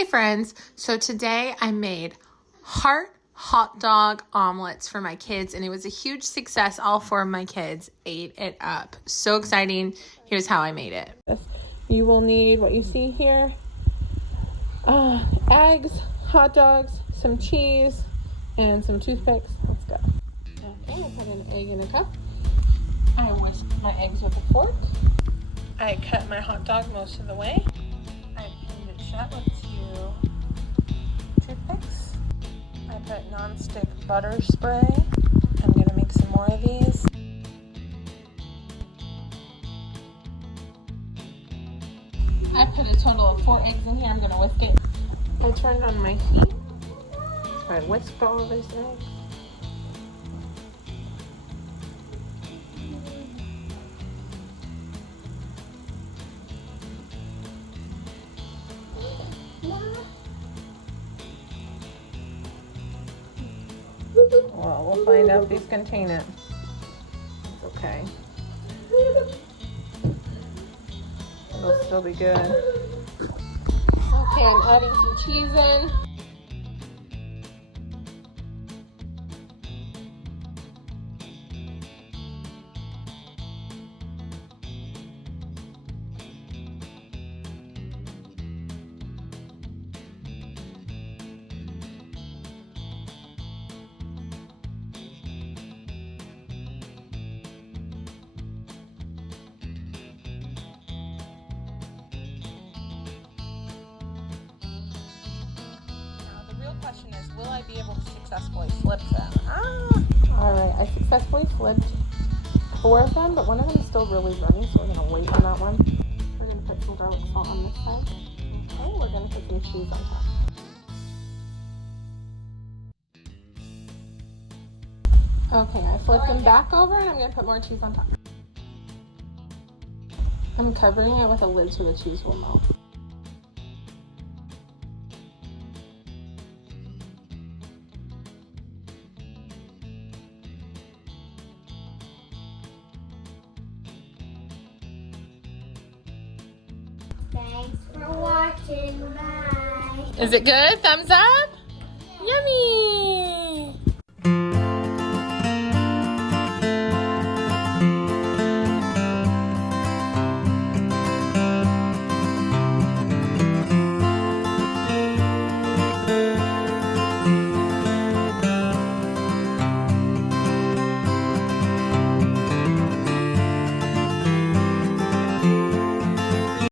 Hey friends, so today I made hot dog omelets for my kids and it was a huge success. All 4 of my kids ate it up. So exciting. Here's how I made it. You will need what you see here. Eggs, hot dogs, some cheese, and some toothpicks. Let's go. Okay, I put an egg in a cup. I whisk my eggs with a fork. I cut my hot dog most of the way. I pinned it shut with 2 toothpicks. I put non-stick butter spray. I'm gonna make some more of these. I put a total of 4 eggs in here. I'm gonna whisk it. I turned on my heat. I whisked all of these eggs. Well, we'll find out if these contain it. It's okay. It'll still be good. Okay, I'm adding some cheese in. Question is, will I be able to successfully flip them? Alright, I successfully flipped 4 of them, but one of them is still really runny, so we're going to wait on that one. We're going to put some garlic salt on this side. Okay, we're going to put some cheese on top. Okay, I flipped them back over and I'm going to put more cheese on top. I'm covering it with a lid so the cheese will melt. Thanks for watching. Bye. Is it good? Thumbs up? Yummy!